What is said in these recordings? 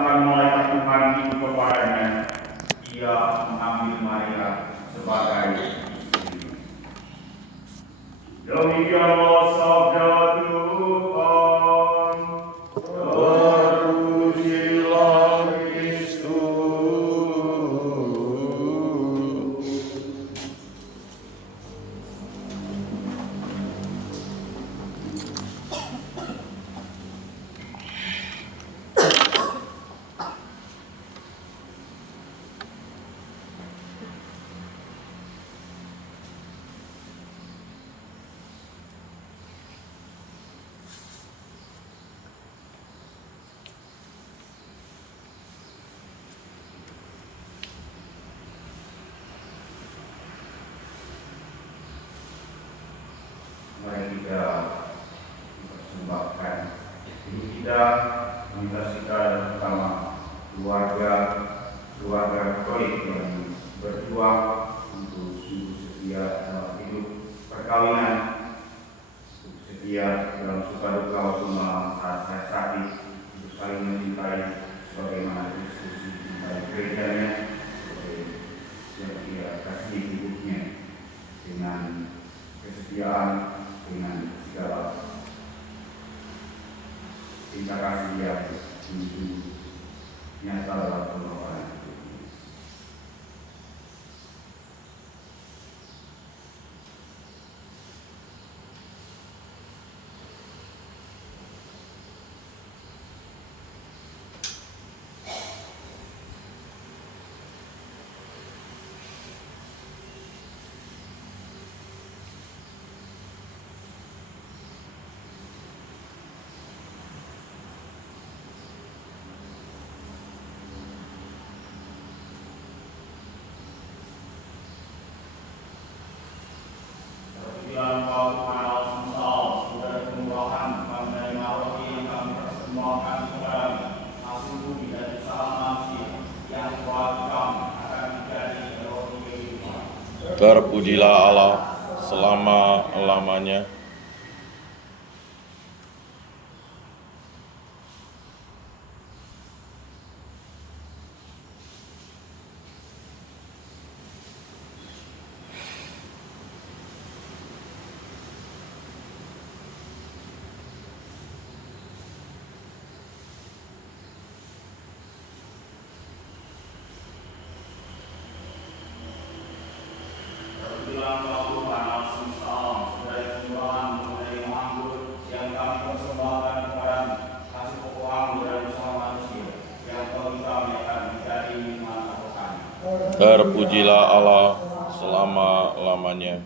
Malaikat Tuhan itu kepadanya, ia mengambil Maria sebagai istri. Demikianlah sabda Tuhan. Terpujilah Kristus. Mari kita persembahkan hidup kita, menginvestasikan pertama keluarga Katolik yang berjuang untuk sungguh setia dalam hidup perkawinan, setia dalam suka duka waktu saat saya sakit, untuk saling mencintai sebagaimana Kristus mencintai gerejanya, yang dia kasih hidupnya dengan kesetiaan, dengan segala cinta kasih yang sungguh nyata dalam pengorbanan. Dalam waktu malam semsal, sudah kemurahan pandai roti yang kami persembahkan kepadamu, hasil bumi dan usaha manusia yang bagi kami akan menjadi roti kehidupan. Terpujilah Allah selama-lamanya. Dalam waktu panas semsal, sudah kemurahan mengenai anggur yang kami persembahkan kepadamu, hasil pokok anggur dan usaha manusia yang bagi kami akan menjadi minuman rohani. Terpujilah Allah selama-lamanya.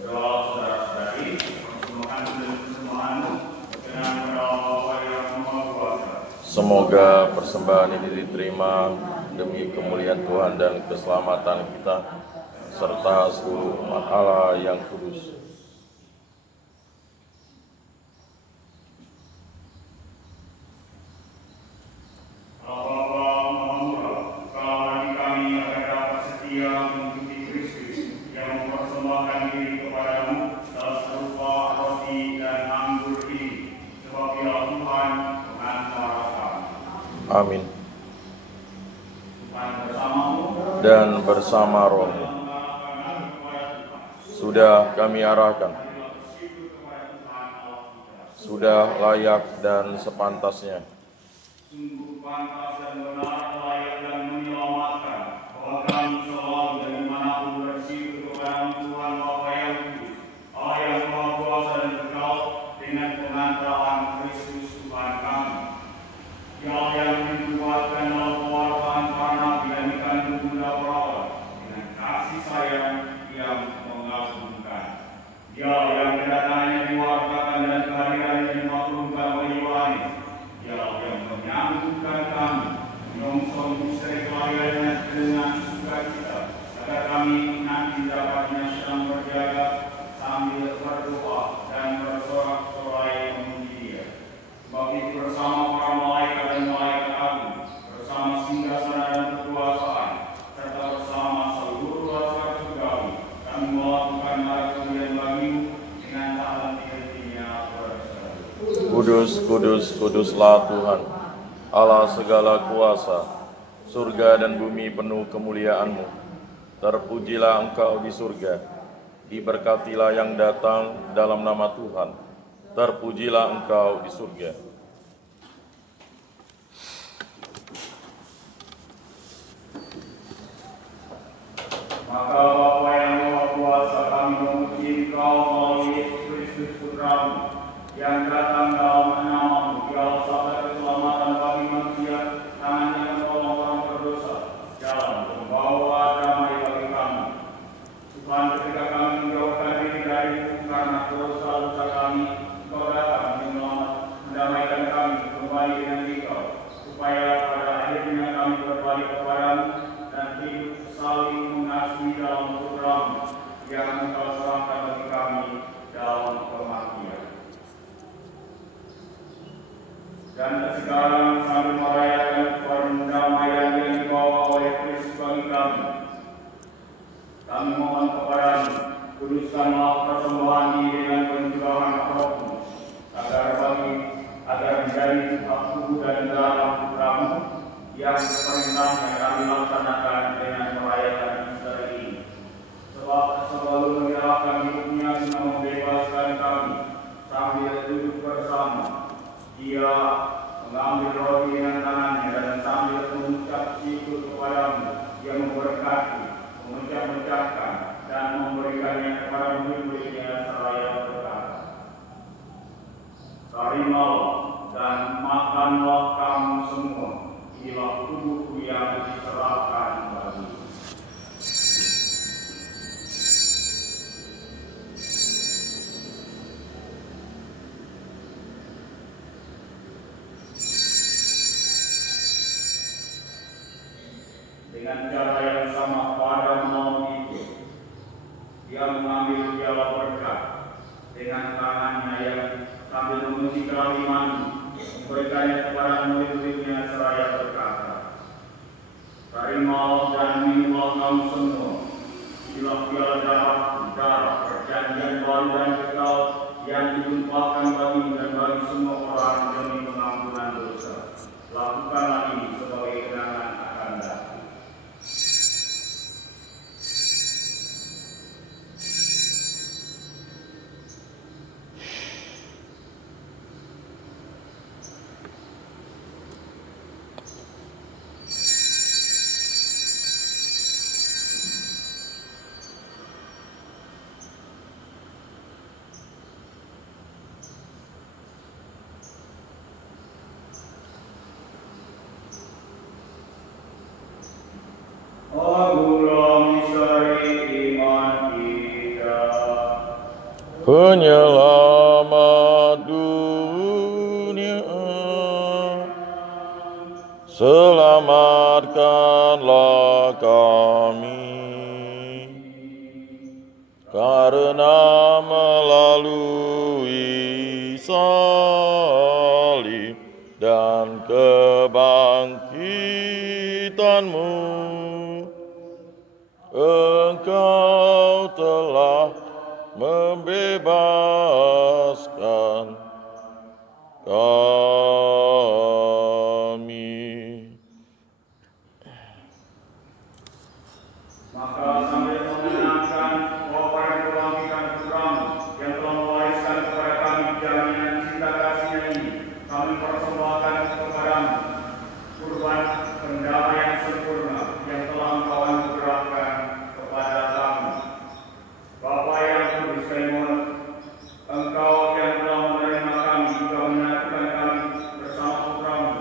Saudara-saudari, persembahan dan persembahanmu berkenan kepada Allah yang Maha Kuasa. Semoga persembahan ini diterima demi kemuliaan Tuhan dan keselamatan kita, serta seluruh umat Allah yang kudus. Amin. Dan bersama roh sudah kami arahkan, sudah layak dan sepantasnya. Sungguh pantas dan benar, layak dan menyelamatkan, bahwa kami selalu dan dimanapun bersyukur kepada Tuhan Bapa yang kudus, Allah yang Maha Kuasa dan kekal, dengan pengantaran Kristus Tuhan kami. Dia yang dikuatkan dalam pewartaan para nabi dan dikandung bunda perawat, dengan kasih sayang yang mengagumkan. Dia yang kedatangannya diwartakan dan kehadirannya dimaklumkan oleh Yohanes. Dia yang menyatakan misteri kelahirannya dengan sukacita, agar kami nanti dapat senang berjaga sambil berdoa dan bersorak-sorai memuji Dia. Sebab itu bersama para malaikat dan malaikat agung, bersama singgasana dan kekuasaan, serta bersama seluruh laskar surgawi, kami melakukan marah kemuliaan bagimu dengan tak henti-hentinya berseru. Kudus, kudus, kuduslah Tuhan, Allah segala kuasa, surga dan bumi penuh kemuliaan-Mu. Terpujilah Engkau di surga, diberkatilah yang datang dalam nama Tuhan. Terpujilah Engkau di surga. Maka Bapa yang Maha Kuasa, kami memuji Engkau melalui Yesus Kristus Putra-Mu, yang datang dalam nama-Mu, Dia sabda keselamatan bagi manusia, tangannya menolong orang berdosa, jalan membawa damai bagi kami. Tuhan, ketika kami menjauhkan diri dari-Mu karena dosa-dosa kami, Engkau datang mendamaikan kami kembali dengan Dikau, supaya pada akhirnya kami berbalik kepada-Mu dan hidup saling mengasihi dalam Putra-Mu yang Engkau serahkan bagi kami dalam kematian. Dan sekarang sambil merayakan perdamaian yang dibawa oleh Kristus bagi kami, kami mohon kepada-Mu, kuduskanlah persembahan ini dengan pencurahan Roh-Mu, agar menjadi tubuh dan darah Putra-Mu yang perintahnya kami laksanakan dengan merayakan misteri ini. Sebab sebelum menyerahkan hidupnya guna membebaskan kami, sambil duduk bersama, Dia mengambil roti dengan tangannya dan sambil mengucap syukur kepada-Mu, Dia memberkati, memecah-mecahkan, dan memberikannya kepada murid-muridnya seraya berkata, "Terimalah dan makanlah kamu semua, inilah tubuhku yang diserahkan bagimu." Dengan cara yang sama pada malam itu, Dia mengambil piala berkat dengan tangannya yang sambil memuji kerahiman-Mu, memberikannya kepada murid-muridnya seraya berkata, "Terimalah dan minumlah kamu semua, inilah piala darah perjanjian baru dan kekal yang ditumpahkan bagimu dan bagi semua orang demi pengampunan dosa. Lakukanlah ini sebagai kenangan akan datang." Agunglah misteri iman kita. Penyelamat dunia, selamatkanlah kami, karena melalui salib dan kebangkitan-Mu, Engkau telah membebaskan kami. Maka sambil mengenangkan bahwa kebangkitan Putra-Mu yang telah mewariskan kepada kami jaminan cinta kasih-Nya ini, kami persembahkan kepada-Mu kurban pendamaian sempurna yang telah Engkau anugerahkan kepada kami. Bapa yang kudus, kami mohon Engkau yang telah menerima kami juga menyatukan kami bersama Putra-Mu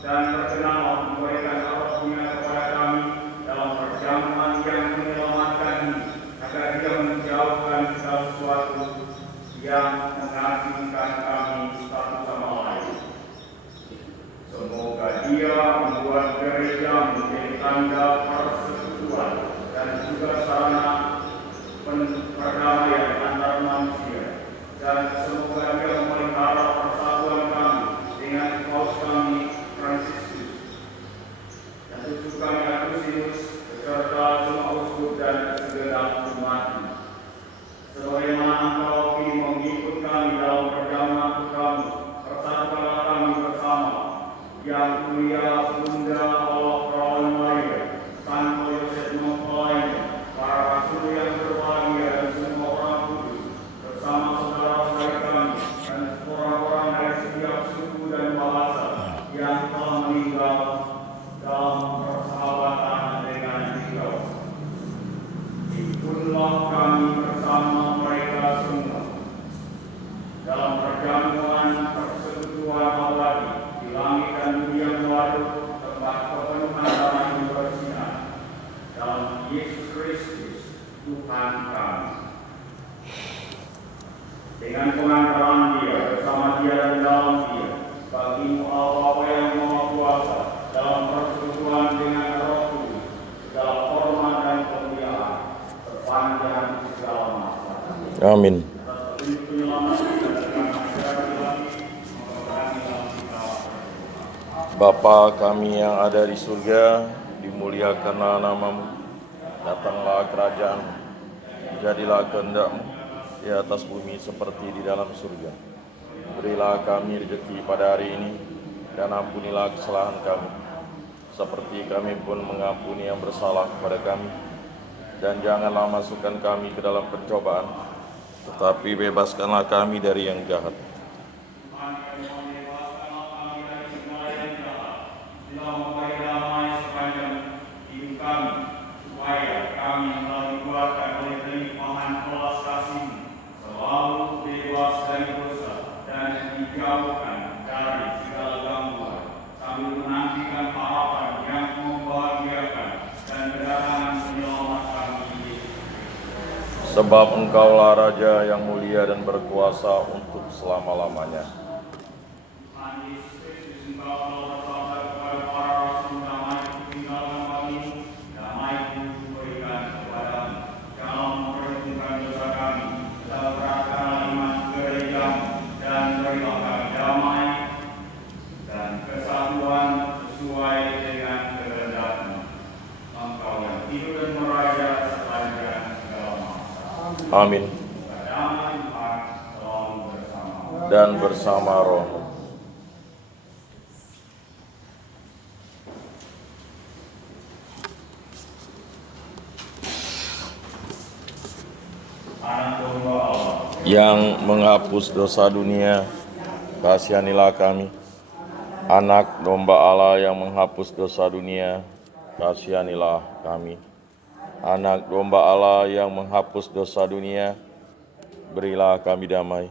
dan berkenanlah memberikan Roh-Nya kepada kami dalam perjamuan yang menyelamatkan ini, agar Dia menjauhkan segala sesuatu yang mengasingkan kami satu sama lain. Semoga Dia membuat gereja menjadi tanda persekutuan dan juga sarana perdamaian antar manusia, dan semoga Dia memelihara persatuan kami dengan Paus kami Fransiskus, dan susu kami Agustinus, beserta semua uskup dan segenap umat. Sebagaimana Engkau kini mengikut kami dalam perjamuan putramu, persatukanlah kami bersama, Yang Mulia Bunda Allah Perawan Maria, Santo Yosef mempelainya, para rasul yang berbahagia dan semua orang kudus, bersama saudara-saudara kami dan orang-orang dari setiap suku dan bahasa yang telah meninggal dalam persahabatan dengan Engkau. Ikutlah kami bersama mereka semua dalam perjamuan persekutuan abadi di langit dan bumi yang baru, tempat kepenuhan darah yang bersinar, dalam Yesus Kristus Tuhan kami. Dengan pengantaran Dia, bersama Dia dan dalam Dia, bagimu Allah Bapa yang Maha Kuasa, dalam persekutuan dengan Roh Kudus, dalam hormat dan kemuliaan sepanjang segala masa. Amin. Bapa kami yang ada di surga, dimuliakanlah namamu, datanglah kerajaanmu, jadilah kehendak-mu di atas bumi seperti di dalam surga. Berilah kami rezeki pada hari ini, dan ampunilah kesalahan kami, seperti kami pun mengampuni yang bersalah kepada kami. Dan janganlah masukkan kami ke dalam pencobaan, tetapi bebaskanlah kami dari yang jahat. Sebab Engkaulah Raja yang mulia dan berkuasa untuk selama-lamanya. Amin. Dan bersama roh. Yang menghapus dosa dunia, kasihanilah kami. Anak domba Allah yang menghapus dosa dunia, kasihanilah kami. Anak domba Allah yang menghapus dosa dunia, berilah kami damai.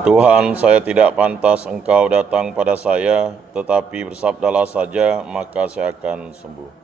Tuhan, saya tidak pantas Engkau datang pada saya, tetapi bersabdalah saja, maka saya akan sembuh.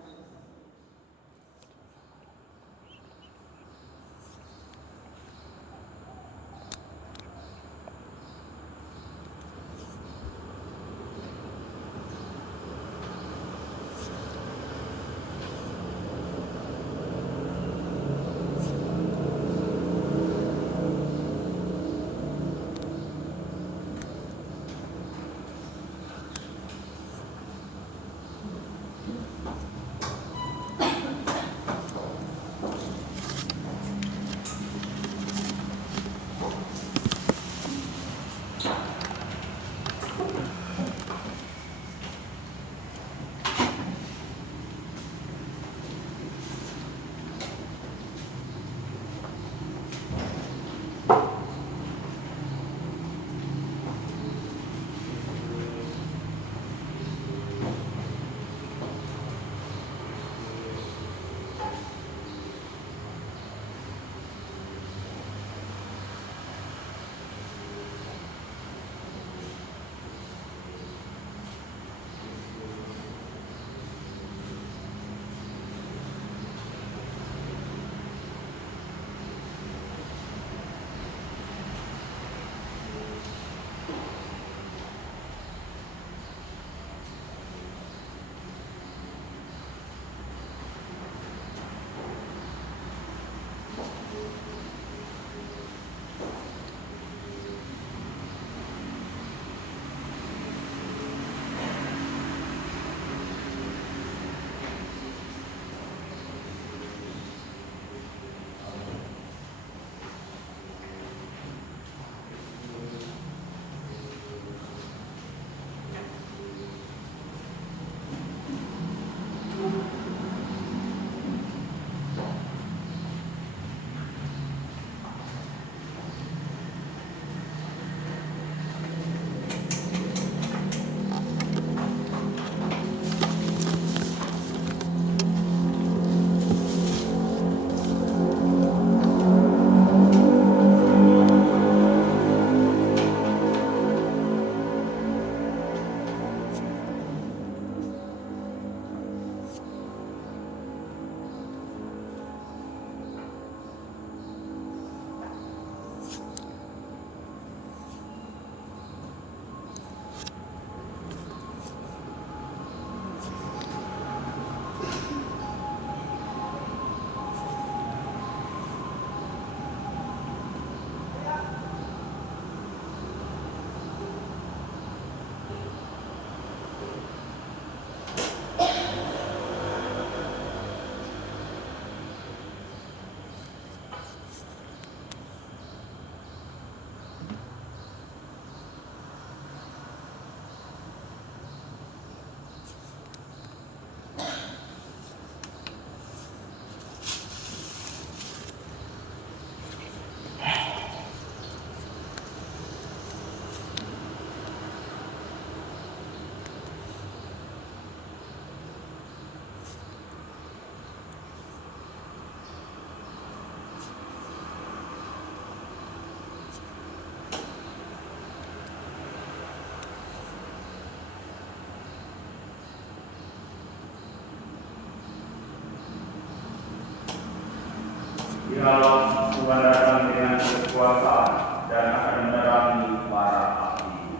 Jikalau Tuhan datang dengan kekuasaan dan akan menerangi para ahli.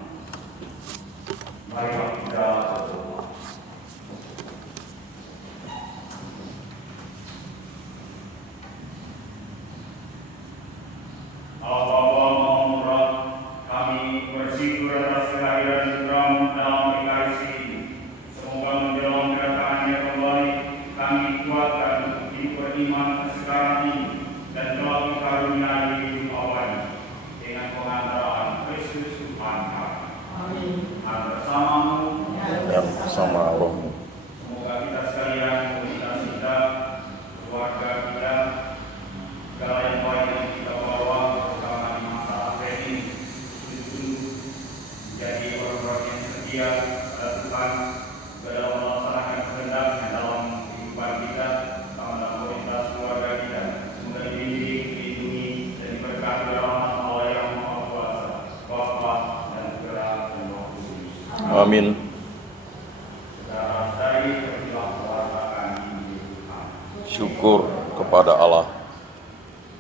Mari kita berdoa. Allah Bapa Maha Murah, kami bersyukur atas kehadiran Putra-Mu dalam Ekaristi ini. Semoga menjelang kedatangannya kembali, kami dikuatkan untuk hidup beriman sekarang ini dan telah dikaruniai hidup awalnya dengan pengantaraan Kristus Tuhan kami. Amin. Dan bersama-Mu dan bersama rohmu. semoga kita sekalian, komunitas kita, keluarga kita, segala yang baik yang kita bawa terutama di masa akhir ini itu menjadi orang-orang yang setia pada Tuhan dalam melaksanakan kehendaknya dalam kehidupan kita, terutama dalam komunitas keluarga kita. Semoga dibimbing, dilindungi dan diberkati dalam nama Allah yang Maha Kuasa, Bapa dan Putra dan Roh Kudus. Amin. Saudara-saudari, berilah keluargaan ini. Syukur kepada Allah.